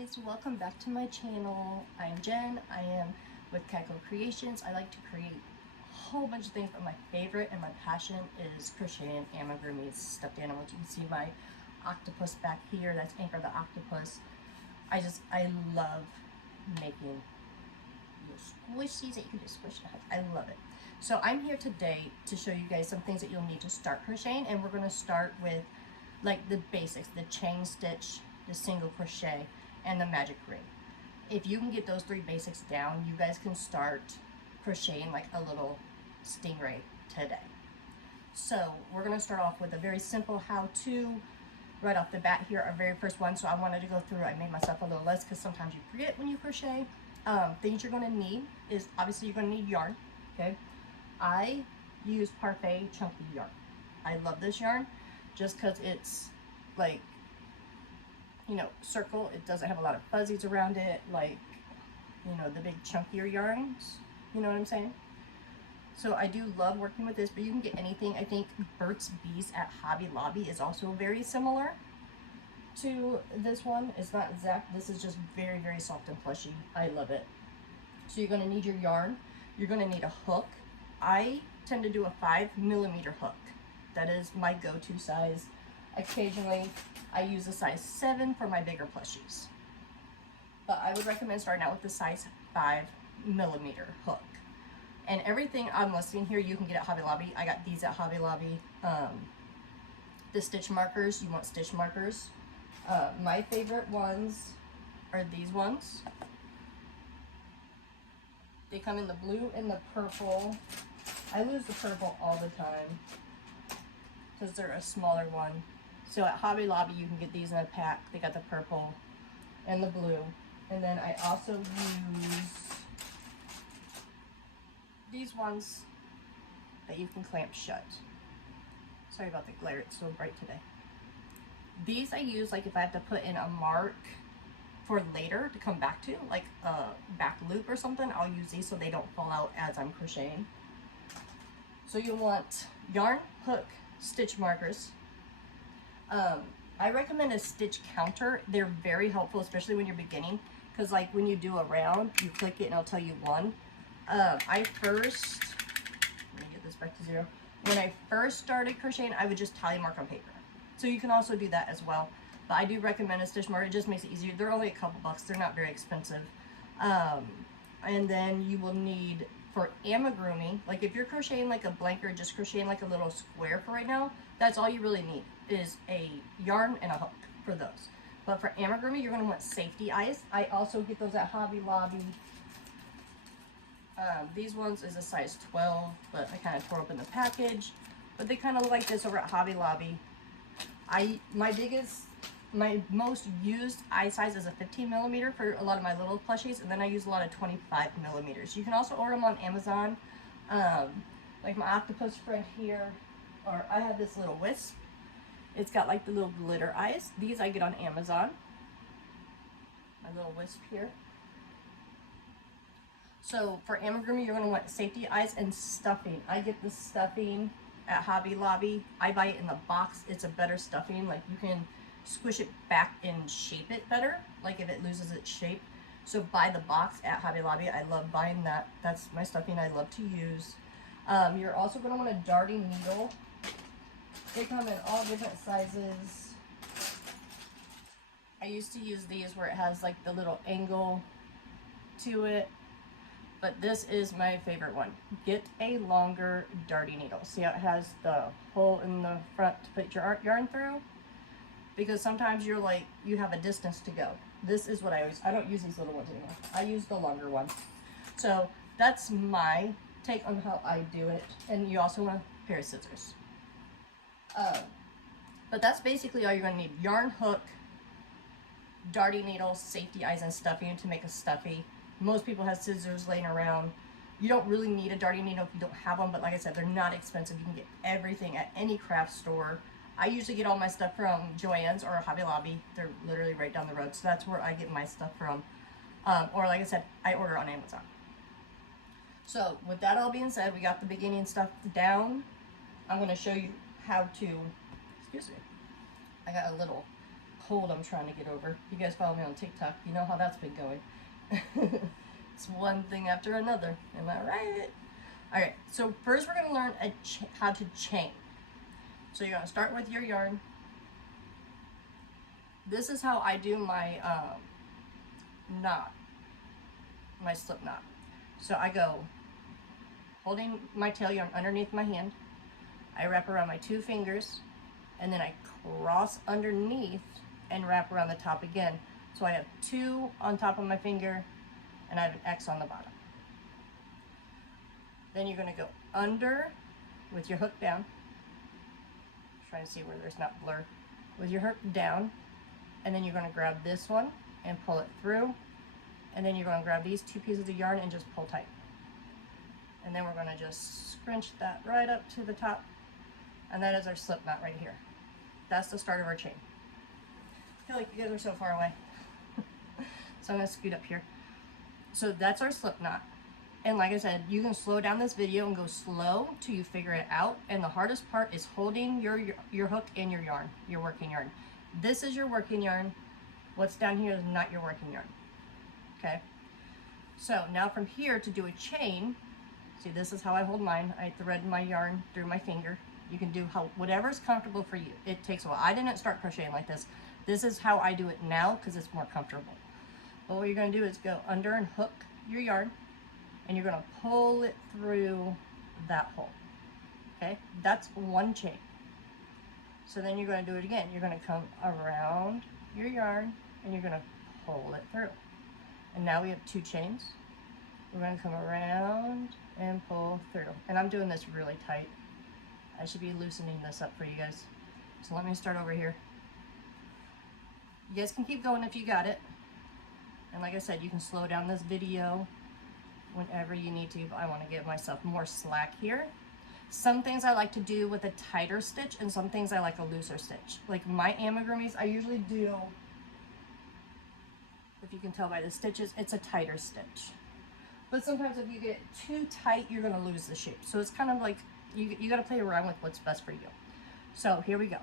guys, welcome back to my channel. I'm Jen. I am with Creations. I like to create a whole bunch of things, but my favorite and my passion is crocheting amigurumi stuffed animals. You can see my octopus back here. That's Anchor the octopus. I love making little squishies that you can just squish in a hug. I love it. So I'm here today to show you guys some things that you'll need to start crocheting, and we're going to start with like the basics, the chain stitch, the single crochet, and the magic ring. If you can get those three basics down, you guys can start crocheting like a little stingray today. So we're going to start off with a very simple how-to right off the bat here, our very first one. So I wanted to go through, I made myself a little list because sometimes you forget when you crochet. Things you're going to need is, obviously you're going to need yarn, okay? I use Parfait chunky yarn. I love this yarn just because it's like, you know, circle. It doesn't have a lot of fuzzies around it, like, you know, the big chunkier yarns. You know what I'm saying? So I do love working with this, but you can get anything. I think Burt's Bees at Hobby Lobby is also very similar to this one. It's not exact. This is just very, very soft and plushy. I love it. So you're going to need your yarn. You're going to need a hook. I tend to do a 5mm hook. That is my go-to size. Occasionally, I use a size 7 for my bigger plushies. But I would recommend starting out with the size 5mm hook. And everything I'm listing here, you can get at Hobby Lobby. I got these at Hobby Lobby. The stitch markers, you want stitch markers. My favorite ones are these ones. They come in the blue and the purple. I lose the purple all the time because they're a smaller one. So at Hobby Lobby, you can get these in a pack. They got the purple and the blue. And then I also use these ones that you can clamp shut. Sorry about the glare, it's so bright today. These I use like if I have to put in a mark for later to come back to, like a back loop or something, I'll use these so they don't fall out as I'm crocheting. So you want yarn, hook, stitch markers. I recommend a stitch counter. They're very helpful, especially when you're beginning, because like when you do a round, you click it and it'll tell you one. Let me get this back to 0. When I first started crocheting, I would just tally mark on paper. So you can also do that as well. But I do recommend a stitch marker. It just makes it easier. They're only a couple bucks. They're not very expensive. And then you will need, for amigurumi, like if you're crocheting like a blanket or just crocheting like a little square for right now, that's all you really need is a yarn and a hook for those. But for amigurumi, you're going to want safety eyes. I also get those at Hobby Lobby. These ones is a size 12, but I kind of tore open the package. But they kind of look like this over at Hobby Lobby. My most used eye size is a 15mm for a lot of my little plushies, and then I use a lot of 25mm. You can also order them on Amazon. Like my octopus friend here, or I have this little wisp. It's got like the little glitter eyes. These I get on Amazon. My little wisp here. So for amigurumi, you're going to want safety eyes and stuffing. I get the stuffing at Hobby Lobby. I buy it in the box. It's a better stuffing. Like you can squish it back and shape it better, like if it loses its shape. So buy the box at Hobby Lobby. I love buying that. That's my stuffing I love to use. You're also going to want a darting needle. They come in all different sizes. I used to use these where it has like the little angle to it. But this is my favorite one. Get a longer darting needle. See how it has the hole in the front to put your yarn through? Because sometimes you're like, you have a distance to go. This is what I don't use these little ones anymore. I use the longer one. So that's my take on how I do it. And you also want a pair of scissors. But that's basically all you're gonna need. Yarn, hook, darting needle, safety eyes, and stuffing to make a stuffy. Most people have scissors laying around. You don't really need a darting needle if you don't have one, but like I said, they're not expensive. You can get everything at any craft store. I usually get all my stuff from Joann's or Hobby Lobby. They're literally right down the road, so that's where I get my stuff from. Or like I said, I order on Amazon. So with that all being said, we got the beginning stuff down. I'm going to show you how to, excuse me, I got a little cold I'm trying to get over. You guys follow me on TikTok, you know how that's been going. It's one thing after another, am I right? All right, so first we're gonna learn how to chain. So you're gonna start with your yarn. This is how I do my knot, my slip knot. So I go holding my tail yarn underneath my hand, I wrap around my 2 fingers, and then I cross underneath and wrap around the top again. So I have 2 on top of my finger, and I have an X on the bottom. Then you're gonna go under with your hook down. Trying to see where there's not blur. With your hook down, and then you're gonna grab this one and pull it through, and then you're gonna grab these 2 pieces of yarn and just pull tight. And then we're gonna just scrunch that right up to the top, and that is our slip knot right here. That's the start of our chain. I feel like you guys are so far away. So I'm gonna scoot up here. So that's our slip knot. And like I said, you can slow down this video and go slow till you figure it out. And the hardest part is holding your hook and your yarn, your working yarn. This is your working yarn. What's down here is not your working yarn. Okay? So now from here to do a chain, see, this is how I hold mine. I thread my yarn through my finger. You can do whatever's comfortable for you. It takes a while. I didn't start crocheting like this. This is how I do it now because it's more comfortable. But what you're going to do is go under and hook your yarn, and you're going to pull it through that hole. Okay? That's one chain. So then you're going to do it again. You're going to come around your yarn, and you're going to pull it through. And now we have 2 chains. We're going to come around and pull through. And I'm doing this really tight. I should be loosening this up for you guys. So let me start over here. You guys can keep going if you got it. And like I said, you can slow down this video whenever you need to, but I want to give myself more slack here. Some things I like to do with a tighter stitch, and some things I like a looser stitch. Like my amigurumis, I usually do, if you can tell by the stitches, it's a tighter stitch. But sometimes if you get too tight, you're going to lose the shape. So it's kind of like, you got to play around with what's best for you. So here we go.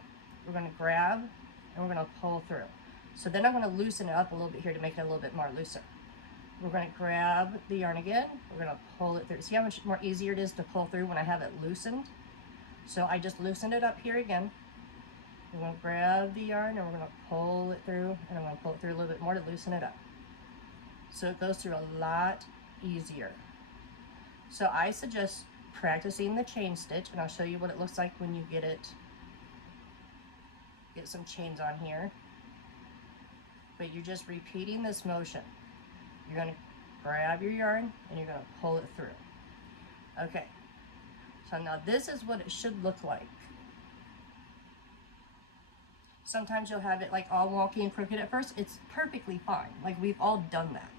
We're going to grab and we're going to pull through. So then I'm going to loosen it up a little bit here to make it a little bit more looser. We're going to grab the yarn again. We're going to pull it through. See how much more easier it is to pull through when I have it loosened? So I just loosened it up here again. We're going to grab the yarn and we're going to pull it through, and I'm going to pull it through a little bit more to loosen it up. So it goes through a lot easier. So I suggest practicing the chain stitch, and I'll show you what it looks like when you get some chains on here. But you're just repeating this motion. You're going to grab your yarn and you're going to pull it through. Okay, so now this is what it should look like. Sometimes you'll have it like all wonky and crooked at first. It's perfectly fine. Like, we've all done that.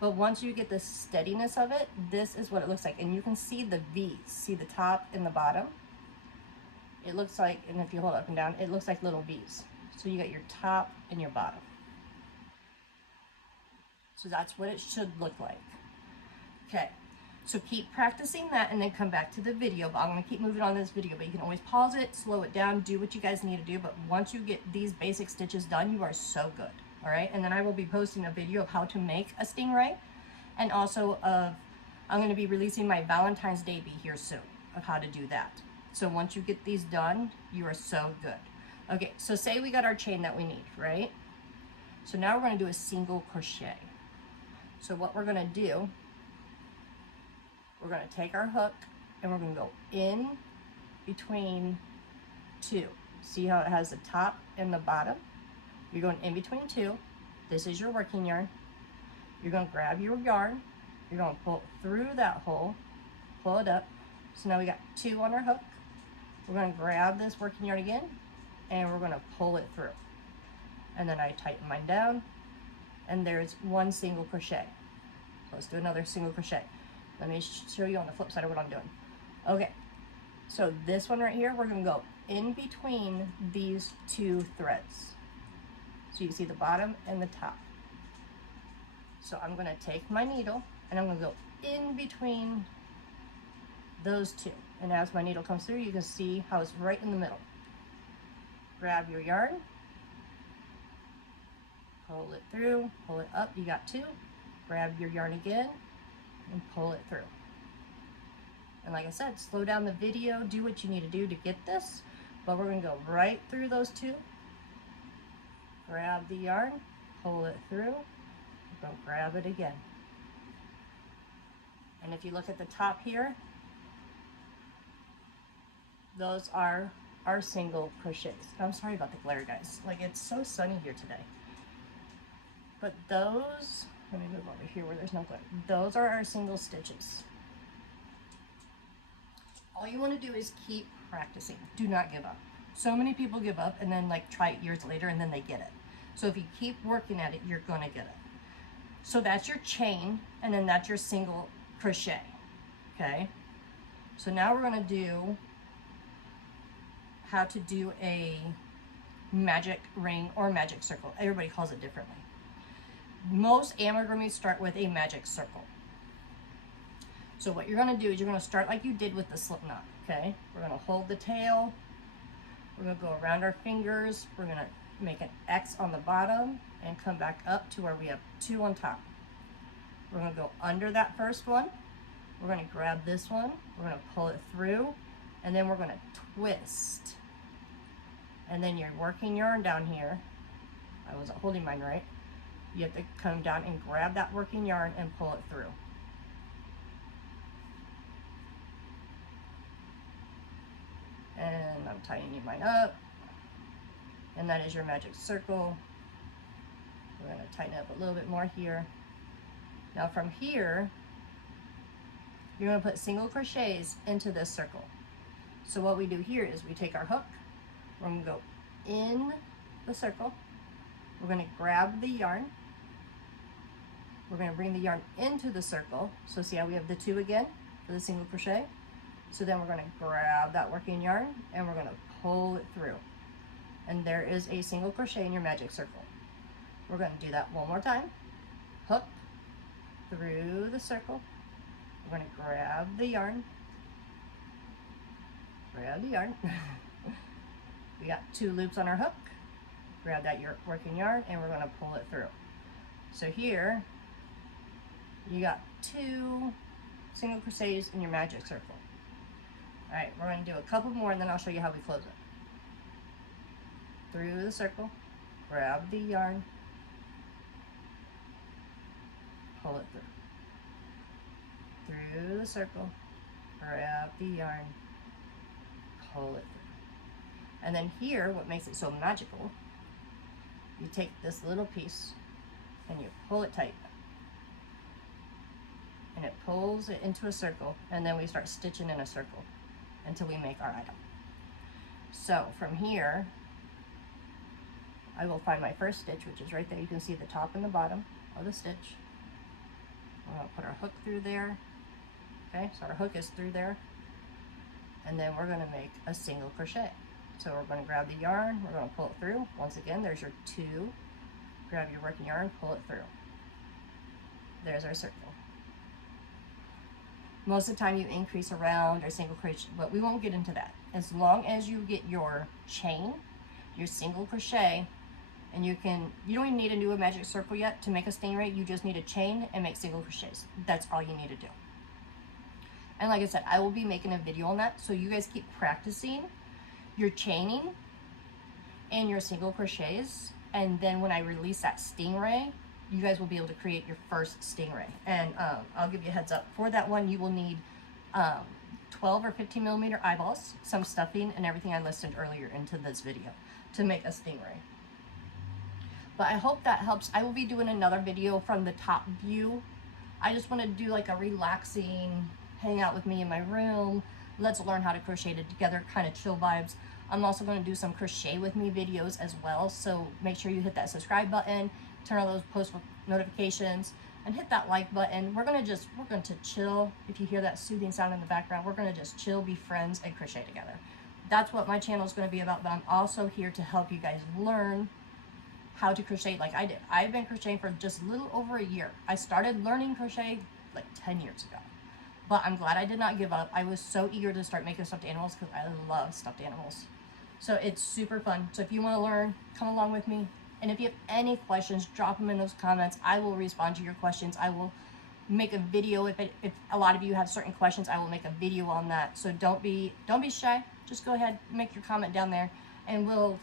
But once you get the steadiness of it, this is what it looks like. And you can see the V's. See the top and the bottom? It looks like, and if you hold it up and down, it looks like little V's. So you got your top and your bottom. So that's what it should look like. Okay, so keep practicing that and then come back to the video. But I'm going to keep moving on this video, but you can always pause it, slow it down, do what you guys need to do. But once you get these basic stitches done, you are so good. All right, and then I will be posting a video of how to make a stingray, and also I'm going to be releasing my Valentine's Day bee here soon of how to do that. So once you get these done, you are so good. Okay, so say we got our chain that we need, right? So now we're going to do a single crochet. So what we're going to do, we're going to take our hook and we're going to go in between 2. See how it has the top and the bottom? You're going in between 2. This is your working yarn. You're going to grab your yarn. You're going to pull it through that hole, pull it up. So now we got 2 on our hook. We're going to grab this working yarn again and we're going to pull it through. And then I tighten mine down, and there's 1 single crochet. So let's do another single crochet. Let me show you on the flip side of what I'm doing. Okay, so this one right here, we're going to go in between these 2 threads. So you can see the bottom and the top. So I'm going to take my needle and I'm going to go in between those 2. And as my needle comes through, you can see how it's right in the middle. Grab your yarn, pull it through, pull it up. You got 2. Grab your yarn again and pull it through. And like I said, slow down the video, do what you need to do to get this, but we're going to go right through those 2. Grab the yarn, pull it through, go grab it again. And if you look at the top here, those are our single crochets. I'm sorry about the glare, guys. Like, it's so sunny here today. But those, let me move over here where there's no glare. Those are our single stitches. All you want to do is keep practicing. Do not give up. So many people give up and then like try it years later and then they get it. So if you keep working at it, you're going to get it. So that's your chain, and then that's your single crochet. Okay? So now we're going to do how to do a magic ring or magic circle. Everybody calls it differently. Most amigurumis start with a magic circle. So what you're going to do is you're going to start like you did with the slip knot. Okay? We're going to hold the tail. We're going to go around our fingers. We're going to make an X on the bottom and come back up to where we have 2 on top. We're going to go under that first one. We're going to grab this one. We're going to pull it through, and then we're going to twist. And then your working yarn down here, I wasn't holding mine right. You have to come down and grab that working yarn and pull it through. And I'm tightening mine up. And that is your magic circle. We're going to tighten up a little bit more here. Now from here, you're going to put single crochets into this circle. So what we do here is we take our hook, we're going to go in the circle, we're going to grab the yarn, we're going to bring the yarn into the circle. So see how we have the 2 again for the single crochet? So then we're going to grab that working yarn and we're going to pull it through. And there is a single crochet in your magic circle. We're going to do that one more time. Hook through the circle. We're going to grab the yarn. We got 2 loops on our hook. Grab that working yarn and we're going to pull it through. So here you got 2 single crochets in your magic circle. All right, we're going to do a couple more and then I'll show you how we close it. Through the circle, grab the yarn, pull it through. Through the circle, grab the yarn, pull it through. And then here, what makes it so magical, you take this little piece and you pull it tight. And it pulls it into a circle, and then we start stitching in a circle until we make our item. So from here, I will find my first stitch, which is right there. You can see the top and the bottom of the stitch. We're going to put our hook through there. Okay, so our hook is through there. And then we're going to make a single crochet. So we're going to grab the yarn, we're going to pull it through. Once again, there's your 2. Grab your working yarn, pull it through. There's our circle. Most of the time you increase around or single crochet, but we won't get into that. As long as you get your chain, your single crochet, and you don't even need to do a magic circle yet to make a stingray. You just need a chain and make single crochets. That's all you need to do. And like I said, I will be making a video on that, so you guys keep practicing your chaining and your single crochets, and then when I release that stingray, you guys will be able to create your first stingray. And I'll give you a heads up. For that one, you will need 12 or 15 millimeter eyeballs, some stuffing, and everything I listed earlier into this video to make a stingray. But I hope that helps. I will be doing another video from the top view. I just want to do like a relaxing, hang out with me in my room, let's learn how to crochet together, kind of chill vibes. I'm also going to do some crochet with me videos as well, so make sure you hit that subscribe button, turn on those post notifications, and hit that like button. We're going to chill. If you hear that soothing sound in the background, we're going to just chill, be friends, and crochet together. That's what my channel is going to be about, but I'm also here to help you guys learn how to crochet like I did. I've been crocheting for just a little over a year. I started learning crochet like 10 years ago, but I'm glad I did not give up. I was so eager to start making stuffed animals because I love stuffed animals. So it's super fun. So if you want to learn, come along with me. And if you have any questions, drop them in those comments. I will respond to your questions. I will make a video if a lot of you have certain questions. I will make a video on that. So don't be shy. Just go ahead, make your comment down there, and we'll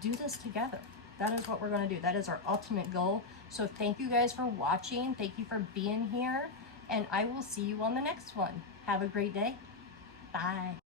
do this together. That is what we're going to do. That is our ultimate goal. So thank you guys for watching. Thank you for being here, and I will see you on the next one. Have a great day. Bye.